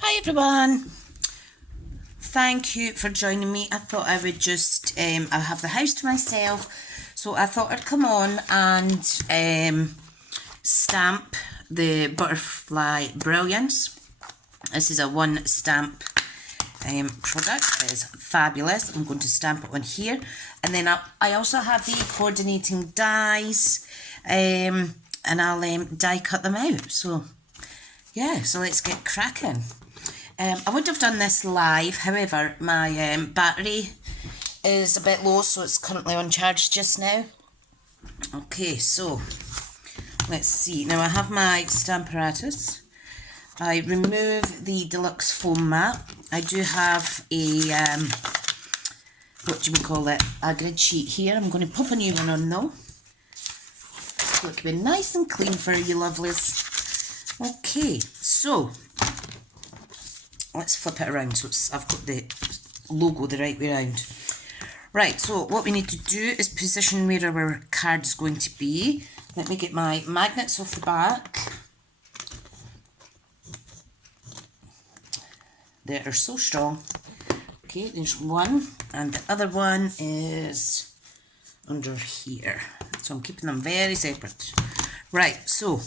Hi everyone, thank you for joining me. I thought I would just, I have the house to myself, so I thought I'd come on and stamp the butterfly Brilliance. This is a one stamp product. It is fabulous. I'm going to stamp it on here, and then I also have the coordinating dies, and I'll die cut them out. So yeah, so let's get cracking. I would have done this live, however, my battery is a bit low, so it's currently on charge just now. Okay, so let's see. Now I have my Stamparatus. I remove the deluxe foam mat. I do have a, what do we call it, a grid sheet here. I'm going to pop a new one on though, so it can be nice and clean for you lovelies. Okay, so let's flip it around so I've got the logo the right way around. Right, so what we need to do is position where our card is going to be. Let me get my magnets off the back. They are so strong. Okay, there's one, and the other one is under here. So I'm keeping them very separate. Right, so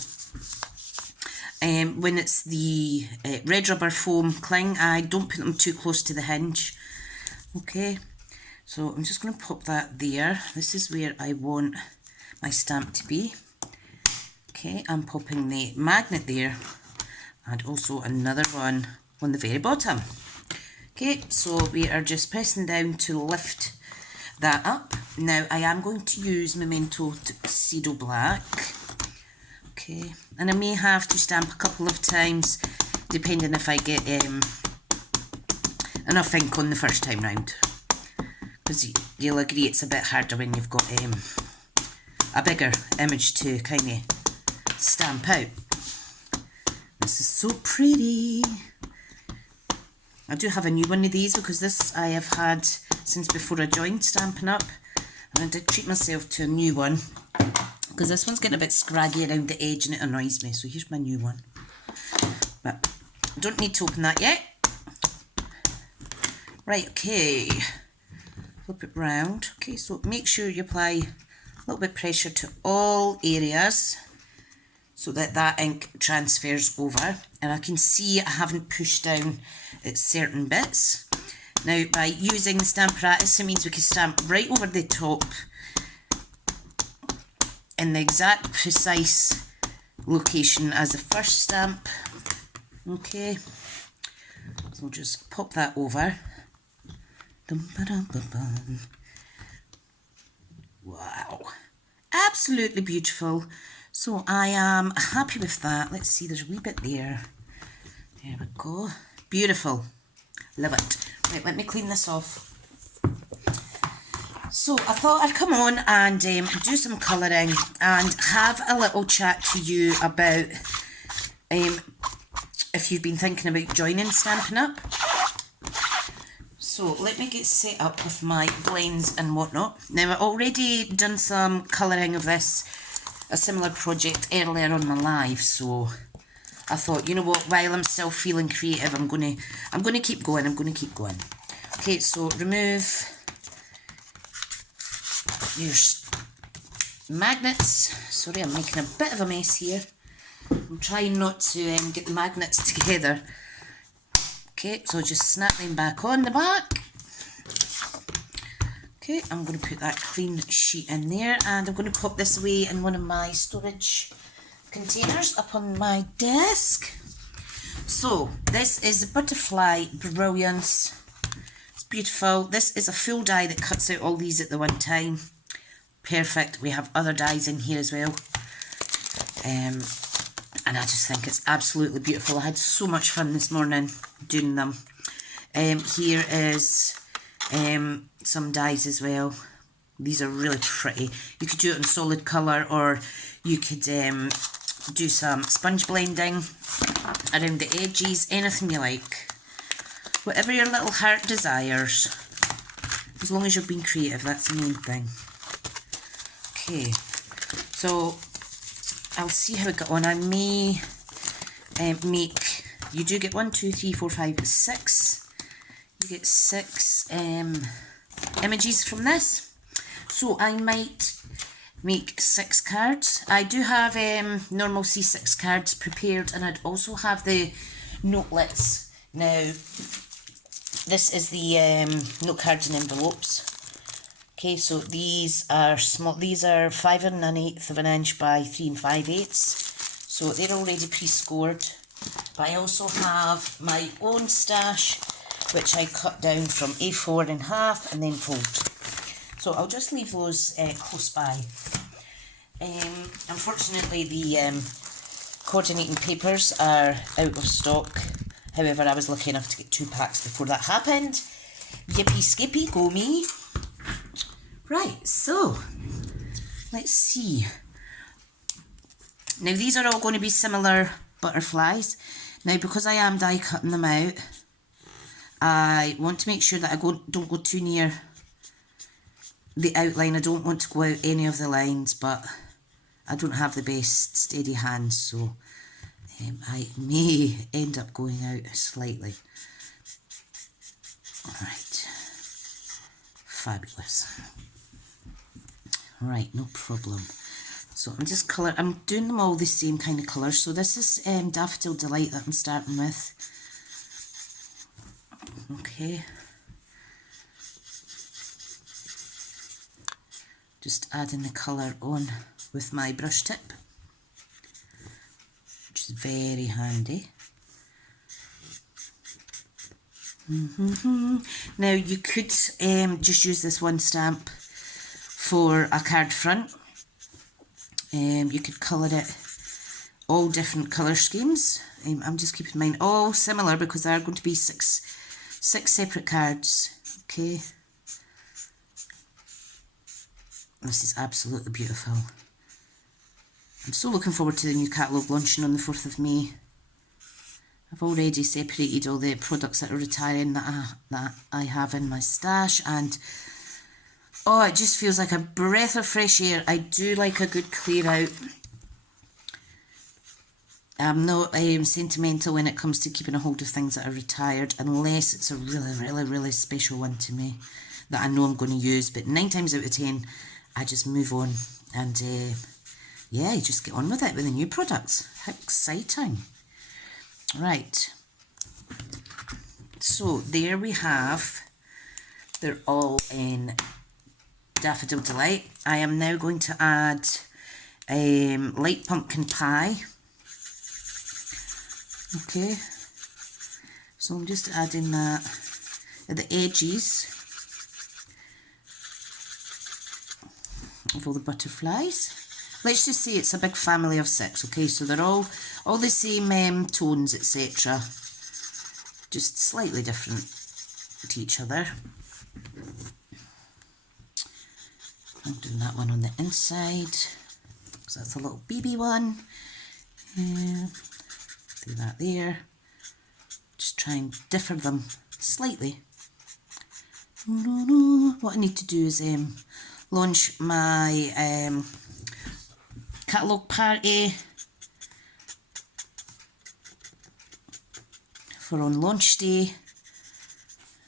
when it's the red rubber foam cling, I don't put them too close to the hinge. Okay, so I'm just going to pop that there. This is where I want my stamp to be. Okay, I'm popping the magnet there, and also another one on the very bottom. Okay, so we are just pressing down to lift that up. Now I am going to use Memento Tuxedo Black. Okay, and I may have to stamp a couple of times depending if I get enough ink on the first time round, because you'll agree it's a bit harder when you've got a bigger image to kind of stamp out. This is so pretty. I do have a new one of these because this I have had since before I joined Stampin' Up, and I did treat myself to a new one because this one's getting a bit scraggy around the edge and it annoys me. So here's my new one, but I don't need to open that yet. Right, okay, flip it round. Okay, so make sure you apply a little bit of pressure to all areas so that that ink transfers over. And I can see I haven't pushed down at certain bits. Now by using the Stamparatus, it means we can stamp right over the top in the exact precise location as the first stamp. Okay, so we'll just pop that over. Wow, absolutely beautiful. So I am happy with that. Let's see, there's a wee bit there. There we go. Beautiful. Love it. Right, let me clean this off. So I thought I'd come on and do some colouring and have a little chat to you about if you've been thinking about joining Stampin' Up. So let me get set up with my blends and whatnot. Now I've already done some colouring of this, a similar project earlier on my live, so I thought, you know what, while I'm still feeling creative, I'm gonna keep going. Okay, so remove your magnets. Sorry, I'm making a bit of a mess here. I'm trying not to get the magnets together. Okay, so just snap them back on the back. Okay, I'm going to put that clean sheet in there, and I'm going to pop this away in one of my storage containers up on my desk. So this is the Butterfly Brilliance. It's beautiful. This is a full die that cuts out all these at the one time. Perfect. We have other dies in here as well. And I just think it's absolutely beautiful. I had so much fun this morning doing them. Here is some dies as well. These are really pretty. You could do it in solid colour, or you could do some sponge blending around the edges, anything you like. Whatever your little heart desires. As long as you're being creative, that's the main thing. Okay, so I'll see how it got on. I may make you do get 1, 2, 3, 4, 5, 6. You get 6 images from this. So I might make 6 cards. I do have normal C6 cards prepared, and I'd also have the notelets. Now, this is the note cards and envelopes. Okay, so these are small. These are 5 1/8 of an inch by 3 5/8. So they're already pre-scored. But I also have my own stash, which I cut down from A4 in half and then fold. So I'll just leave those close by. Unfortunately, the coordinating papers are out of stock. However, I was lucky enough to get 2 packs before that happened. Yippee skippy, go me. Right, so let's see. Now these are all going to be similar butterflies. Now because I am die cutting them out, I want to make sure that I don't go too near the outline. I don't want to go out any of the lines, but I don't have the best steady hands, so I may end up going out slightly. Alright, fabulous. Right, no problem. So I'm doing them all the same kind of colours. So this is Daffodil Delight that I'm starting with. Okay. Just adding the colour on with my brush tip, which is very handy. Now you could just use this one stamp for a card front. You could colour it all different colour schemes. I'm just keeping mine all similar because there are going to be six separate cards. Okay. This is absolutely beautiful. I'm so looking forward to the new catalogue launching on the 4th of May. I've already separated all the products that are retiring that I have in my stash, and oh, it just feels like a breath of fresh air. I do like a good clear out. I'm not sentimental when it comes to keeping a hold of things that are retired, unless it's a really, really, really special one to me that I know I'm going to use. But 9 times out of 10, I just move on and yeah, you just get on with it with the new products. How exciting. Right. So there we have, they're all in Daffodil Delight. I am now going to add light pumpkin pie. Okay, so I'm just adding that at the edges of all the butterflies. Let's just say it's a big family of 6, okay, so they're all the same tones, etc. Just slightly different to each other. I'm doing that one on the inside, so that's a little baby one. Do that there. Just try and differ them slightly. What I need to do is launch my catalogue party for on launch day.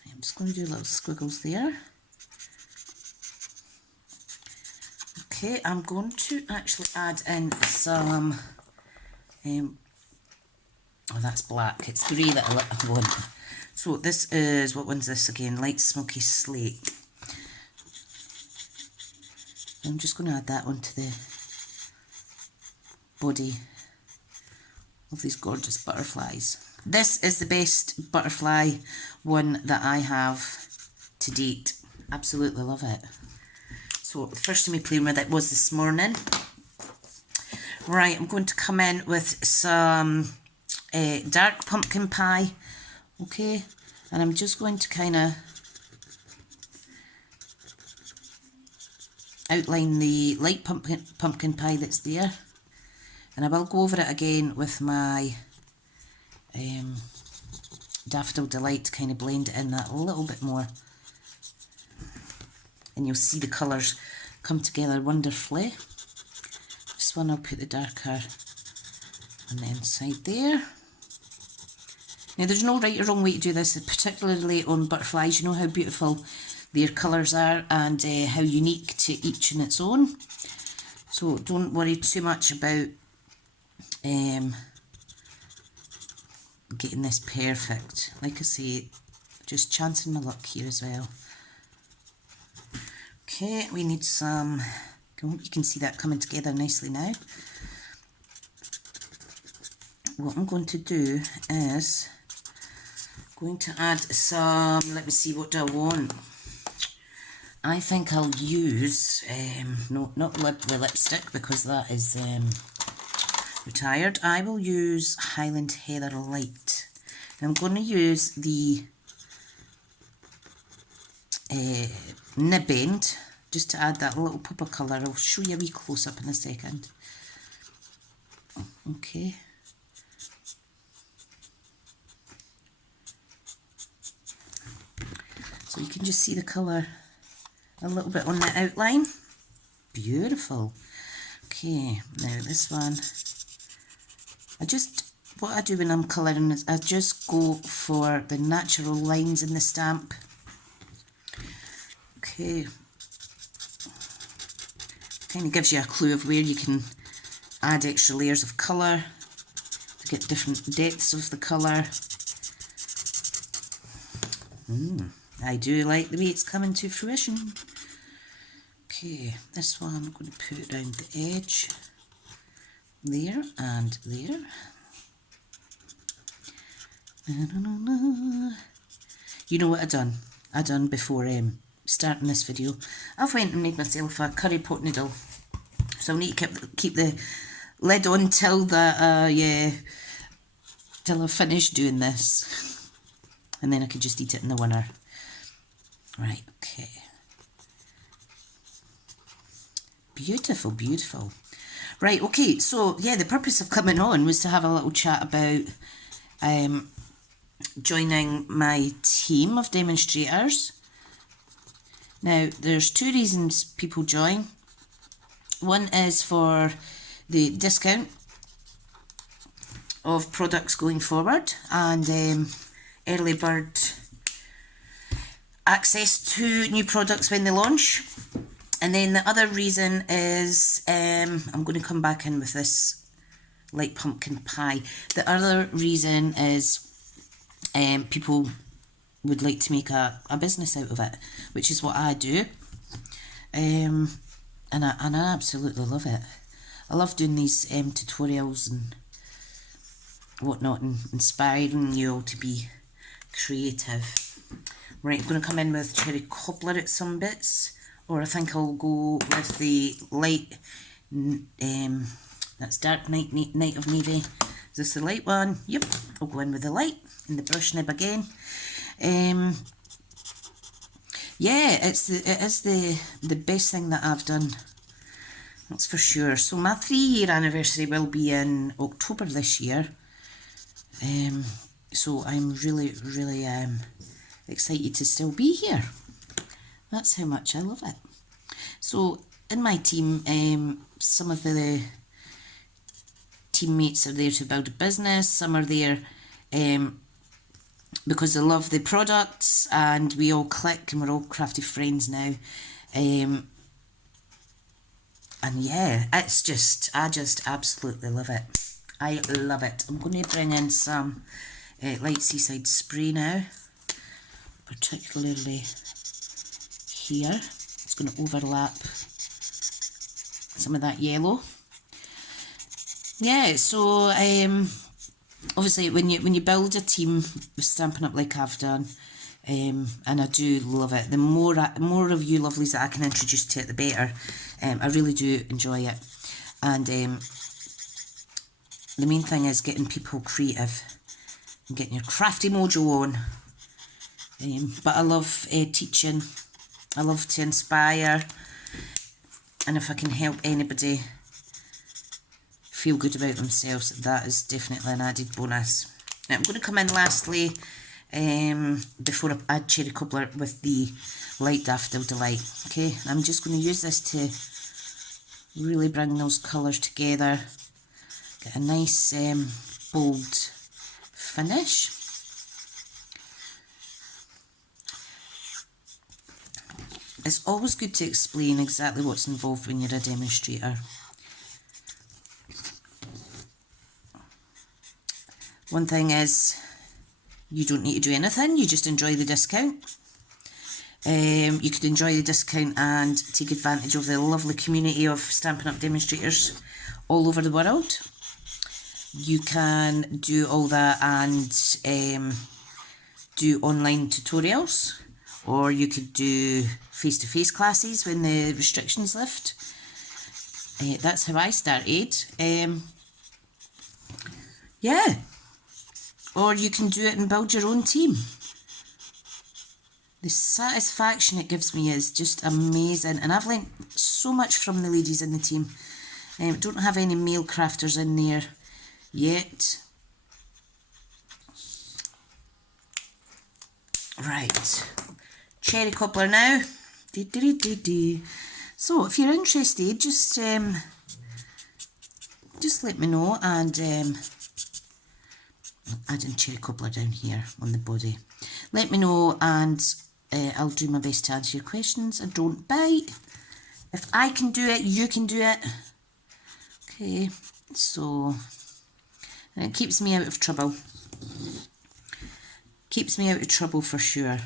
I'm just going to do little squiggles there. Okay, I'm going to actually add in some oh, that's black. It's grey that I want. So this is, what one's this again? Light Smoky Slate. I'm just going to add that onto the body of these gorgeous butterflies. This is the best butterfly one that I have to date. Absolutely love it. So the first time we played with it was this morning. Right, I'm going to come in with some dark pumpkin pie, okay, and I'm just going to kind of outline the light pumpkin pie that's there, and I will go over it again with my Daffodil Delight to kind of blend it in that a little bit more, and you'll see the colours come together wonderfully. This one I'll put the darker on the inside there. Now there's no right or wrong way to do this, particularly on butterflies. You know how beautiful their colours are and how unique to each in its own. So don't worry too much about getting this perfect. Like I say, just chancing my luck here as well. Okay, we need some, you can see that coming together nicely now. What I'm going to do is going to add some, let me see, what do I want? I think I'll use, no, not the lipstick, because that is retired. I will use Highland Heather Light. And I'm going to use the nib end, just to add that little pop of colour. I'll show you a wee close up in a second. Okay. So you can just see the colour a little bit on the outline. Beautiful. Okay, now this one, what I do when I'm colouring is I just go for the natural lines in the stamp. Okay. Kind of gives you a clue of where you can add extra layers of colour to get different depths of the colour. I do like the way it's coming to fruition. Okay, this one I'm going to put around the edge, there and there. You know what I done before starting this video. I've went and made myself a curry pot noodle. So I need to keep the lid on till till I've finished doing this. And then I can just eat it in the winter. Right, okay. Beautiful, beautiful. Right, okay, so yeah, the purpose of coming on was to have a little chat about joining my team of demonstrators. Now, there's two reasons people join. One is for the discount of products going forward and early bird access to new products when they launch. And then the other reason is, I'm going to come back in with this light pumpkin pie. The other reason is people would like to make a business out of it, which is what I do. And I absolutely love it. I love doing these tutorials and whatnot and inspiring you all to be creative. Right, I'm going to come in with cherry cobbler at some bits, or I think I'll go with the light, that's dark night of navy. Is this the light one? Yep, I'll go in with the light and the brush nib again. Yeah, it is the best thing that I've done, that's for sure. So my 3-year anniversary will be in October this year. So I'm really excited to still be here. That's how much I love it. So in my team, some of the teammates are there to build a business. Some are there because they love the products, and we all click and we're all crafty friends now. And yeah, it's just, I just absolutely love it. I love it. I'm going to bring in some light seaside spray now, particularly here. It's going to overlap some of that yellow. Yeah, so obviously when you build a team with Stampin' Up like I've done, and I do love it, the more of you lovelies that I can introduce to it, the better. I really do enjoy it. And the main thing is getting people creative and getting your crafty mojo on. But I love teaching. I love to inspire, and if I can help anybody feel good about themselves, that is definitely an added bonus. Now I'm going to come in lastly, before I add cherry cobbler, with the light daffodil delight. Okay, I'm just going to use this to really bring those colours together, get a nice bold finish. It's always good to explain exactly what's involved when you're a demonstrator. One thing is, you don't need to do anything, you just enjoy the discount. You could enjoy the discount and take advantage of the lovely community of Stampin' Up! Demonstrators all over the world. You can do all that and do online tutorials, or you could do face-to-face classes when the restrictions lift. That's how I started. Yeah. Or you can do it and build your own team. The satisfaction it gives me is just amazing, and I've learnt so much from the ladies in the team. Don't have any male crafters in there yet. Right, cherry cobbler now. So if you're interested, just let me know, and adding cherry cobbler down here on the body. Let me know, and I'll do my best to answer your questions. And don't bite. If I can do it, you can do it. Okay, so, and it keeps me out of trouble. Keeps me out of trouble for sure.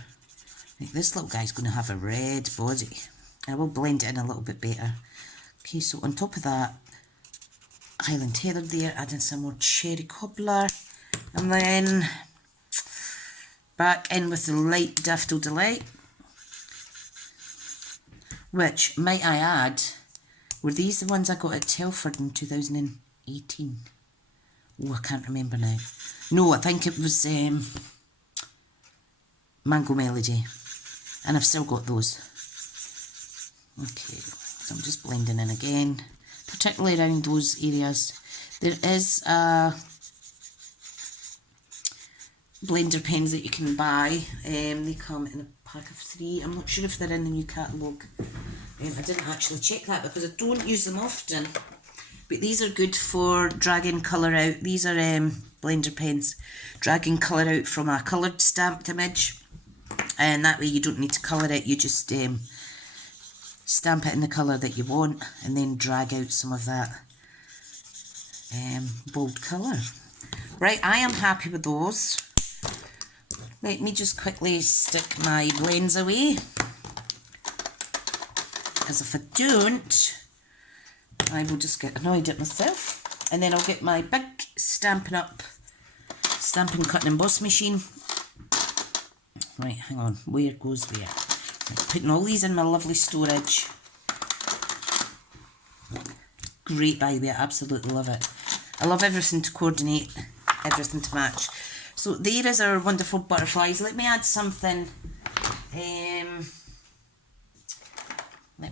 Right, this little guy's going to have a red body. I will blend it in a little bit better. Okay, so on top of that, Highland Heather there, adding some more cherry cobbler. And then back in with the light Daffodil Delight, which, might I add, were these the ones I got at Telford in 2018? Oh, I can't remember now. No, I think it was Mango Melody, and I've still got those. Okay, so I'm just blending in again, particularly around those areas. There is a blender pens that you can buy. They come in a pack of 3. I'm not sure if they're in the new catalogue. I didn't actually check that because I don't use them often. But these are good for dragging colour out. These are blender pens, dragging colour out from a coloured stamped image. And that way you don't need to colour it, you just stamp it in the colour that you want and then drag out some of that bold colour. Right, I am happy with those. Let me just quickly stick my blends away, because if I don't, I will just get annoyed at myself. And then I'll get my big Stampin' Cut and Emboss machine. Right, hang on, where goes where? Right, putting all these in my lovely storage. Great, by the way, I absolutely love it. I love everything to coordinate, everything to match. So there is our wonderful butterflies. Let me add something. Let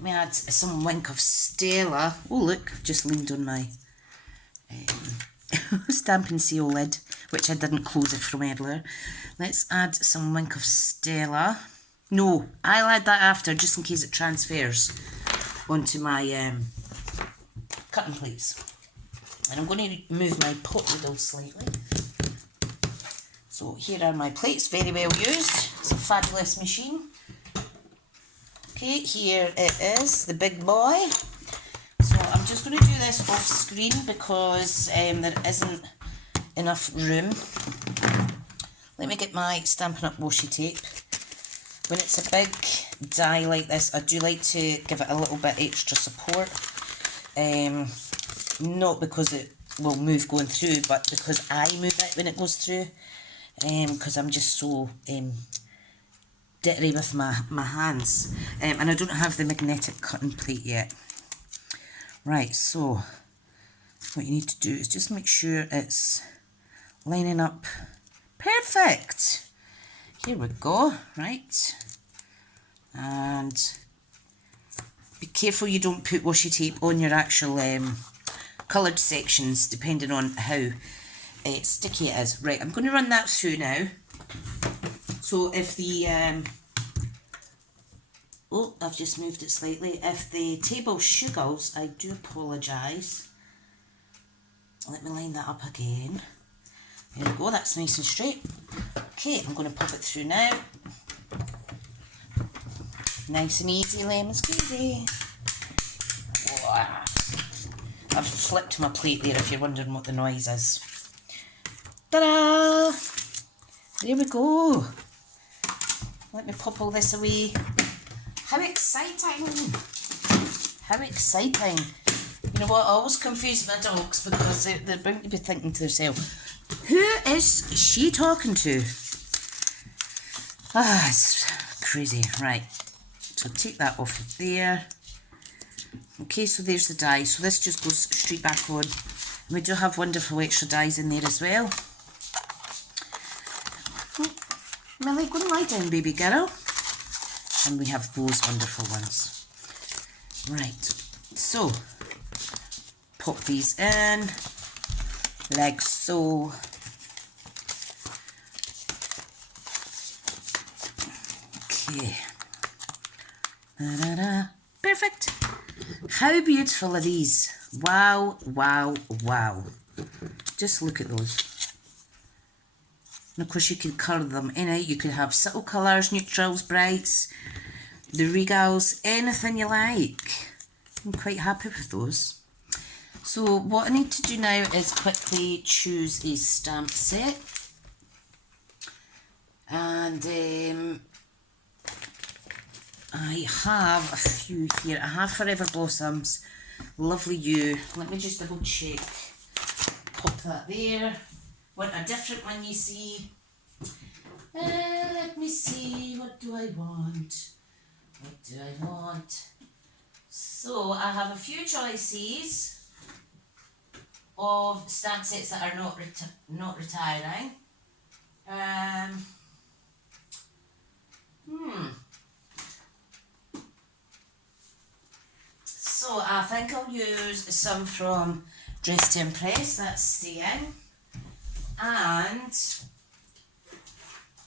me add some wink of Stella. Oh look, I've just leaned on my Stampin' seal lid, which I didn't close it from earlier. Let's add some wink of Stella. No, I'll add that after, just in case it transfers onto my cutting plates. And I'm going to move my pot noodle slightly. So here are my plates, very well used. It's a fabulous machine. Okay, here it is, the big boy. So I'm just going to do this off screen because there isn't enough room. Let me get my Stampin' Up! Washi tape. When it's a big die like this, I do like to give it a little bit extra support. Not because it will move going through, but because I move it when it goes through. Because I'm just so dittery with my hands. And I don't have the magnetic cutting plate yet. Right, so what you need to do is just make sure it's lining up perfect. Here we go, right. And be careful you don't put washi tape on your actual coloured sections, depending on how sticky it is. Right, I'm going to run that through now. So if the oh, I've just moved it slightly. If the table shuggles, I do apologise. Let me line that up again. There we go, that's nice and straight. Okay, I'm going to pop it through now. Nice and easy, lemon squeezy. Wow. I've flipped my plate there if you're wondering what the noise is. Ta-da! There we go. Let me pop all this away. How exciting! How exciting! You know what, I always confuse my dogs because they're bound to be thinking to themselves, who is she talking to? Ah, it's crazy. Right, so take that off of there. Okay, so there's the die. So this just goes straight back on. And we do have wonderful extra dies in there as well. Oh, Millie, go and lie down, baby girl. And we have those wonderful ones. Right, so pop these in like so. Okay. Da-da-da. Perfect. How beautiful are these? Wow, wow, wow. Just look at those. And of course you could colour them in it. You could have subtle colours, neutrals, brights, the regals, anything you like. I'm quite happy with those. So what I need to do now is quickly choose a stamp set. And I have a few here. I have Forever Blossoms, Lovely You. Let me just double check. Pop that there. Want a different one, you see? Let me see. What do I want? What do I want? So I have a few choices of stamp sets that are not retiring. So I think I'll use some from Dress to Impress, that's staying. And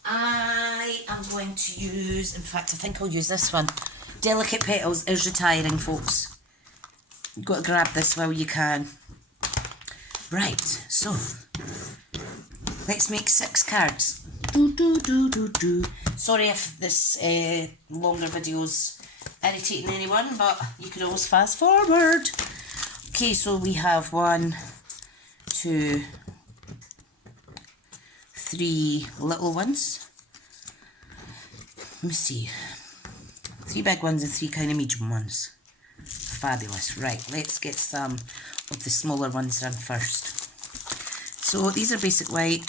I am going to use, in fact I think I'll use this one. Delicate Petals is retiring, folks. You've got to grab this while you can. Right, so let's make 6 cards. Sorry if this longer video's irritating anyone, but you could always fast forward. Okay, so we have 1, 2, 3 little ones. Let me see. 3 big ones and 3 kind of medium ones. Fabulous. Right, let's get some of the smaller ones done first. So these are basic white.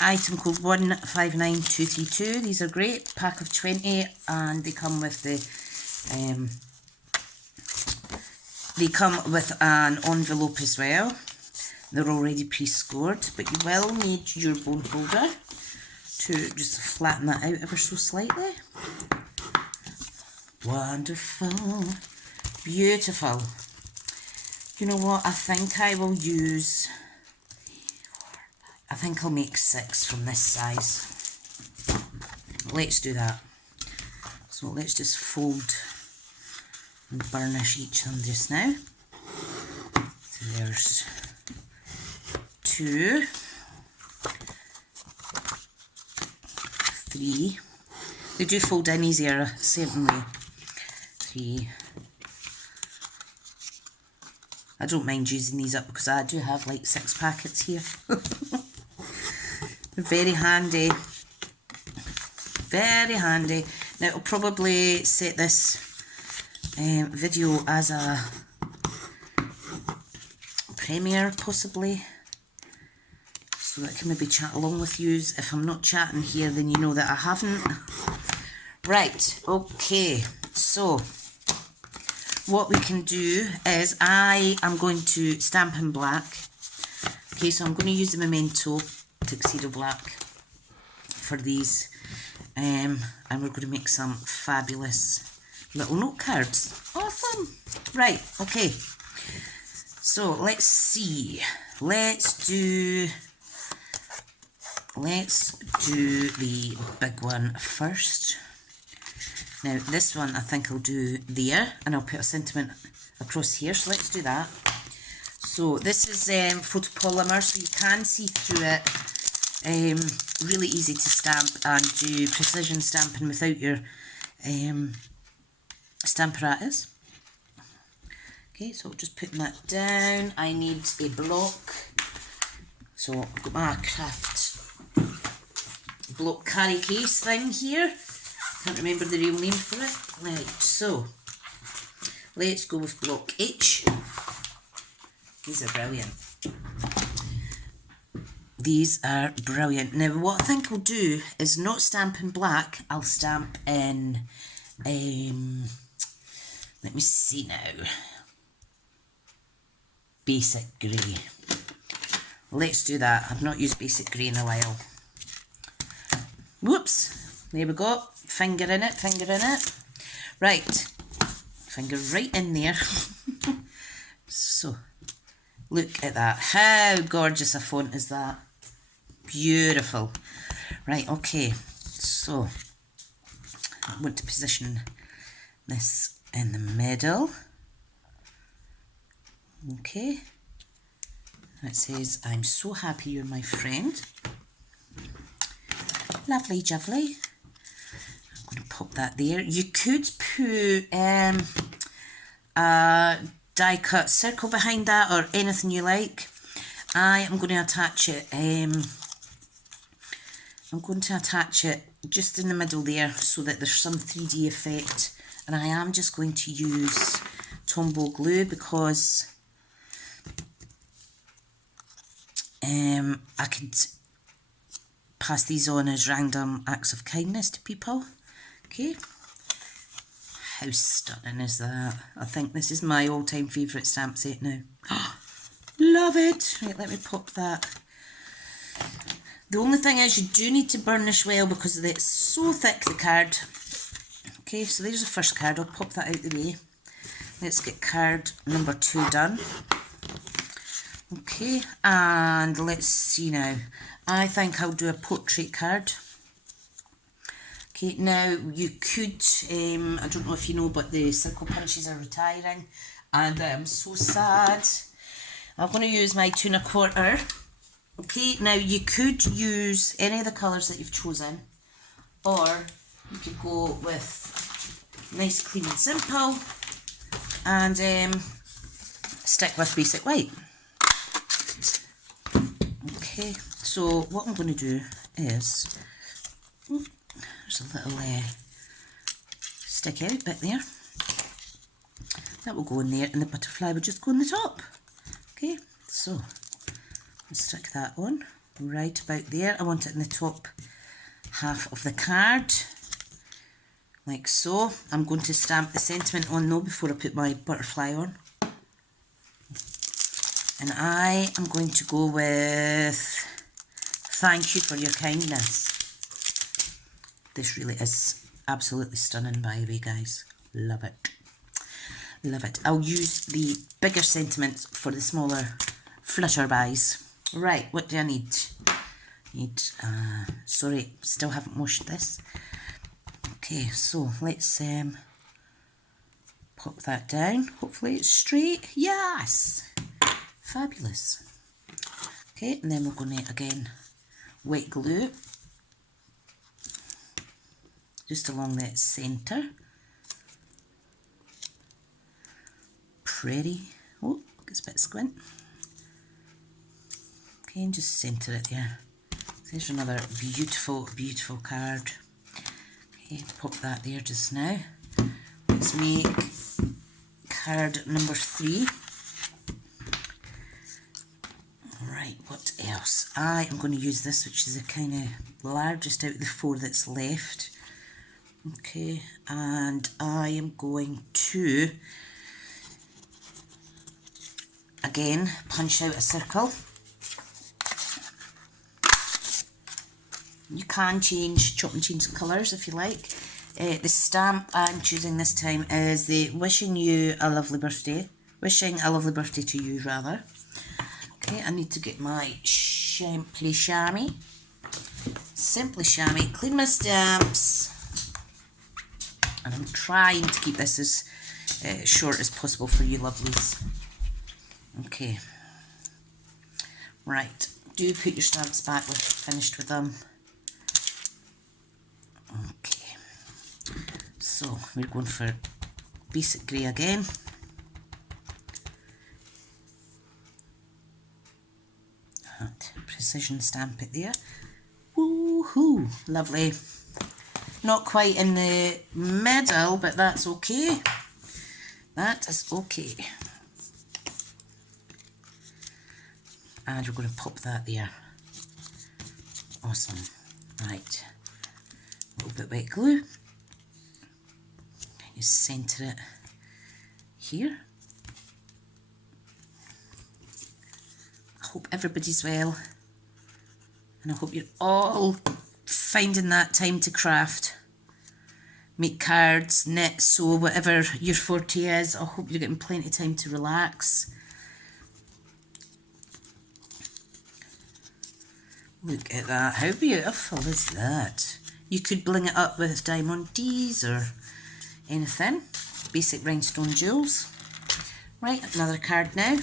Item code 159232. These are great. Pack of 20, and they come with an envelope as well. They're already pre-scored, but you will need your bone folder to just flatten that out ever so slightly. Wonderful. Beautiful. You know what? I think I'll make 6 from this size. Let's do that. So let's just fold and burnish each of them just now. So there's 2, 3. They do fold in easier, certainly. 3. I don't mind using these up because I do have like 6 packets here. They're very handy. Very handy. Now I'll probably set this video as a premiere possibly, so that I can maybe chat along with yous. If I'm not chatting here, then you know that I haven't. Right, okay, so what we can do is I am going to stamp in black. Okay, so I'm going to use the Memento Tuxedo Black for these, and we're going to make some fabulous little note cards. Awesome. Right, okay, so let's see. Let's do the big one first. Now this one I think I'll do there, and I'll put a sentiment across here, so let's do that. So this is photopolymer, so you can see through it. Really easy to stamp and do precision stamping without your Stamparatus. Okay, so just putting that down. I need a block. So I've got my craft block carry case thing here. Can't remember the real name for it. Right, so let's go with block H. These are brilliant. These are brilliant. Now what I think I'll do is not stamp in black, I'll stamp in, let me see now, basic grey. Let's do that. I've not used basic grey in a while. Whoops, there we go. Finger in it, finger in it. Right, finger right in there. So, look at that. How gorgeous a font is that? Beautiful. Right, okay, so I want to position this in the middle. Okay. It says, I'm so happy you're my friend. Lovely jubbly. I'm going to pop that there. You could put a die cut circle behind that or anything you like. I am going to attach it. I'm going to attach it just in the middle there so that there's some 3D effect. And I am just going to use Tombow glue because I could pass these on as random acts of kindness to people. Okay. How stunning is that? I think this is my all-time favourite stamp set now. Love it. Right, let me pop that. The only thing is you do need to burnish well because it's so thick, the card. Okay, so there's the first card. I'll pop that out the way. Let's get card number 2 done. Okay, and let's see now. I think I'll do a portrait card. Okay, now you could, I don't know if you know, but the circle punches are retiring and I am so sad. I'm going to use my 2 1/4. Okay, now you could use any of the colours that you've chosen, or you could go with nice, clean and simple and stick with basic white. Okay, so what I'm going to do is, there's a little stick out bit there. That will go in there and the butterfly will just go on the top. Okay, so I'll stick that on right about there. I want it in the top half of the card, like so. I'm going to stamp the sentiment on though before I put my butterfly on. And I am going to go with thank you for your kindness. This really is absolutely stunning, by the way, guys. Love it. Love it. I'll use the bigger sentiments for the smaller flutterbys. Right, what do I need? Sorry, still haven't washed this. Okay, so let's pop that down. Hopefully it's straight. Yes! Fabulous. Okay, and then we're going to, again, wet glue just along the centre. Pretty. Oh, gets a bit squint. Okay, and just centre it there. There's another beautiful, beautiful card. Okay, pop that there just now. Let's make card number 3. Right, what else? I am going to use this, which is the kind of largest out of the 4 that's left. Okay, and I am going to, again, punch out a circle. You can chop and change the colours if you like. The stamp I'm choosing this time is the wishing a lovely birthday to you, rather. Okay, I need to get my Simply Chamois, clean my stamps, and I'm trying to keep this as short as possible for you lovelies. Okay, right, do put your stamps back when you're finished with them. Okay, so we're going for basic grey again. That precision stamp it there. Woohoo! Lovely. Not quite in the middle, but that's okay. That is okay. And we're going to pop that there. Awesome. Right. A little bit wet glue. Just centre it here. I hope everybody's well. And I hope you're all finding that time to craft. Make cards, knit, sew, whatever your forte is. I hope you're getting plenty of time to relax. Look at that. How beautiful is that? You could bling it up with diamond D's or anything. Basic rhinestone jewels. Right, another card now.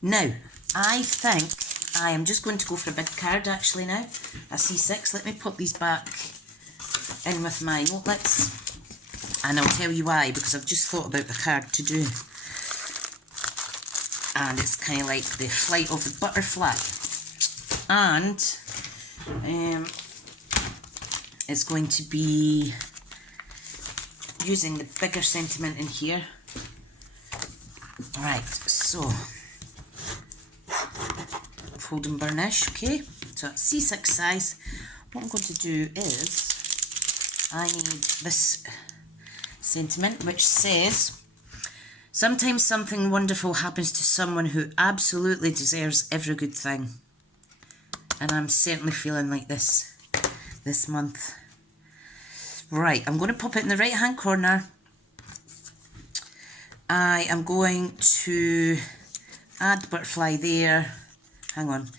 Now, I think I am just going to go for a big card actually now. A C6. Let me put these back in with my notelets. And I'll tell you why, because I've just thought about the card to do. And it's kind of like the flight of the butterfly. And it's going to be using the bigger sentiment in here. Right, so fold and burnish, okay? So it's C6 size. What I'm going to do is I need this sentiment which says, sometimes something wonderful happens to someone who absolutely deserves every good thing. And I'm certainly feeling like this month. Right, I'm going to pop it in the right hand corner. I am going to add the butterfly there. Hang on.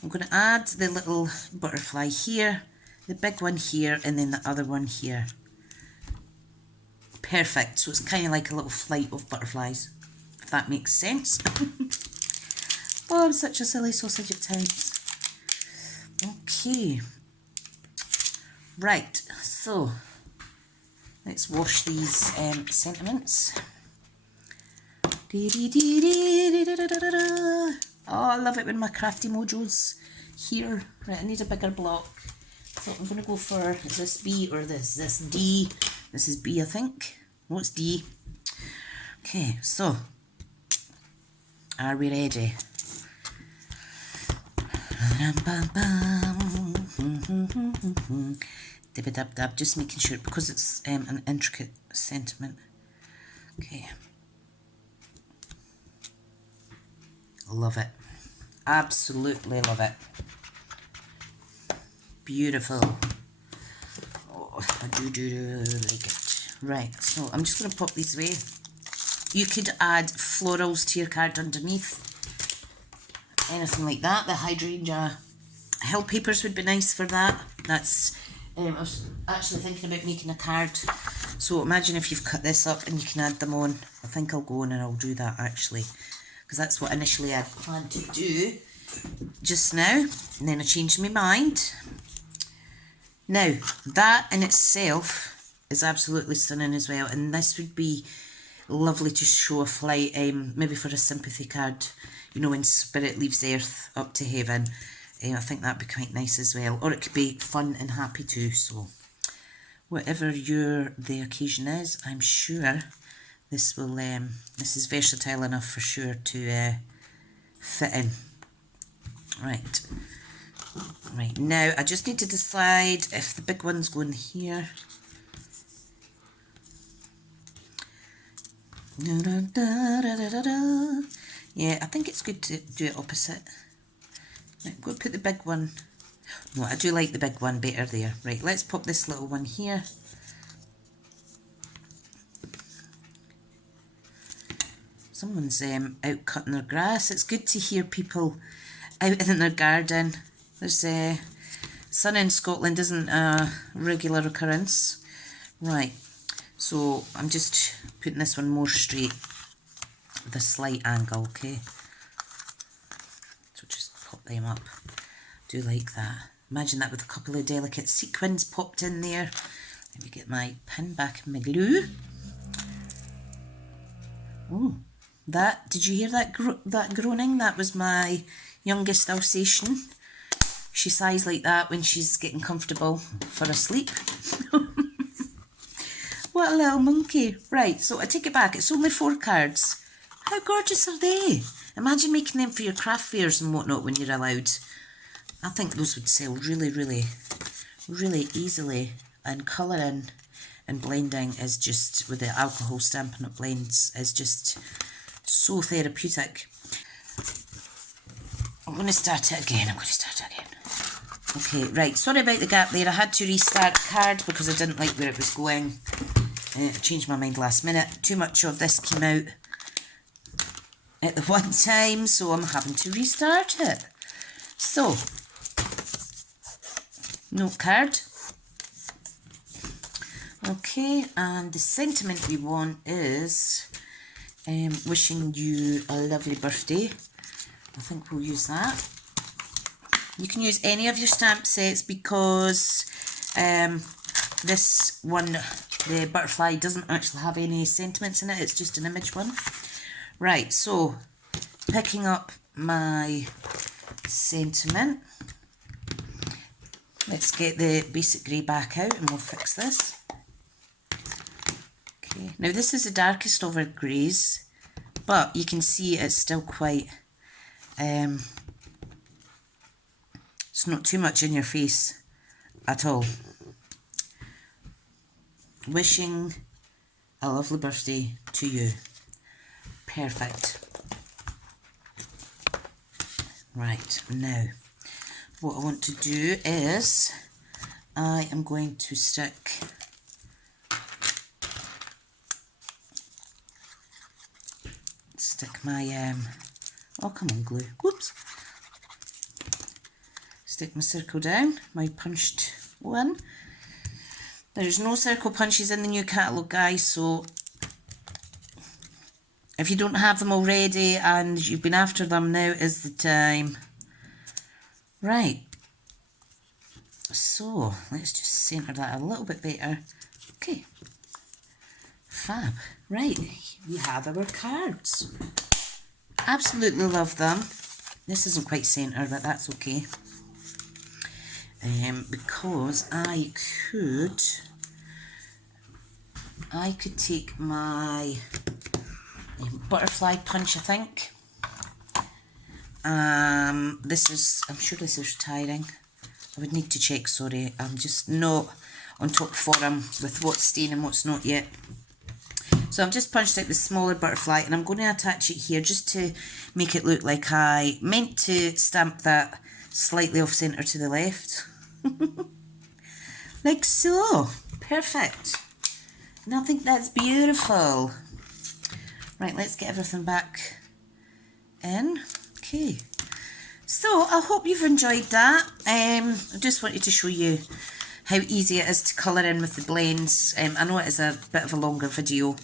I'm going to add the little butterfly here, the big one here, and then the other one here. Perfect. So it's kind of like a little flight of butterflies, if that makes sense. Oh, I'm such a silly sausage at times. Okay. Right, so let's wash these sentiments. Oh, I love it when my crafty mojo's here. Right, I need a bigger block. So I'm going to go for, is this B or this? This D. This is B, I think. Oh, it's D. Okay, so are we ready? Dib-a-dab-dab, just making sure, because it's an intricate sentiment. Okay. Love it. Absolutely love it. Beautiful. Oh, I do like it. Right, so I'm just going to pop these away. You could add florals to your card underneath. Anything like that. The hydrangea hill papers would be nice for that. That's, I was actually thinking about making a card. So imagine if you've cut this up and you can add them on. I think I'll go on and I'll do that actually. Because that's what initially I planned to do just now. And then I changed my mind. Now, that in itself is absolutely stunning as well. And this would be lovely to show a flight, maybe for a sympathy card. You know, when spirit leaves earth up to heaven. I think that'd be quite nice as well. Or it could be fun and happy too. So, whatever the occasion is, I'm sure this will, this is versatile enough for sure to fit in. Right. Right, now I just need to decide if the big one's going here. Yeah, I think it's good to do it opposite. Right, go put the big one. No, I do like the big one better there. Right, let's pop this little one here. Someone's out cutting their grass. It's good to hear people out in their garden. There's sun in Scotland isn't a regular occurrence. Right, so I'm just putting this one more straight with a slight angle, okay? So just pop them up. Do like that. Imagine that with a couple of delicate sequins popped in there. Let me get my pin back in my glue. Oh, that, did you hear that that groaning? That was my youngest Alsatian. She sighs like that when she's getting comfortable for a sleep. What a little monkey. Right, so I take it back. It's only 4 cards. How gorgeous are they? Imagine making them for your craft fairs and whatnot when you're allowed. I think those would sell really, really, really easily. And colouring and blending is just, with the alcohol Stampin' Up blends, is just so therapeutic. I'm going to start it again. Okay, right, sorry about the gap there. I had to restart the card because I didn't like where it was going. I changed my mind last minute. Too much of this came out at the one time, so I'm having to restart it. So, note card. Okay, and the sentiment we want is wishing you a lovely birthday. I think we'll use that. You can use any of your stamp sets because this one, the butterfly, doesn't actually have any sentiments in it. It's just an image one. Right, so picking up my sentiment. Let's get the basic grey back out and we'll fix this. Okay, now this is the darkest of our greys, but you can see it's still quite, it's not too much in your face at all. Wishing a lovely birthday to you. Perfect. Right, now what I want to do is I am going to stick my oh, come on, glue. Whoops. Stick my circle down, my punched one. There's no circle punches in the new catalogue, guys, so if you don't have them already and you've been after them, now is the time. Right, so let's just centre that a little bit better. Okay, fab. Right, we have our cards. Absolutely love them. This isn't quite centre, but that's okay. Because I could take my butterfly punch, I think. This is, I'm sure this is retiring. I would need to check, sorry. I'm just not on top form with what's staying and what's not yet. So I've just punched out the smaller butterfly and I'm going to attach it here just to make it look like I meant to stamp that slightly off centre to the left. Like so. Perfect. And I think that's beautiful. Right, let's get everything back in. Okay. So I hope you've enjoyed that. I just wanted to show you how easy it is to colour in with the blends. I know it is a bit of a longer video.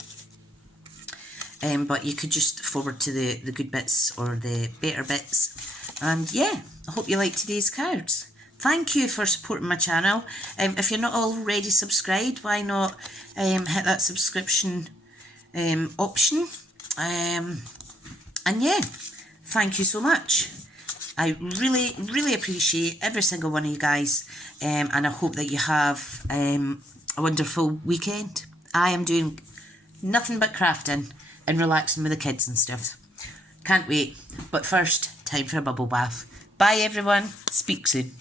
But you could just forward to the good bits or the better bits. And yeah, I hope you liked today's cards. Thank you for supporting my channel. If you're not already subscribed, why not hit that subscription option. And yeah, thank you so much. I really, really appreciate every single one of you guys. And I hope that you have a wonderful weekend. I am doing nothing but crafting and relaxing with the kids and stuff. Can't wait. But first, time for a bubble bath. Bye everyone. Speak soon.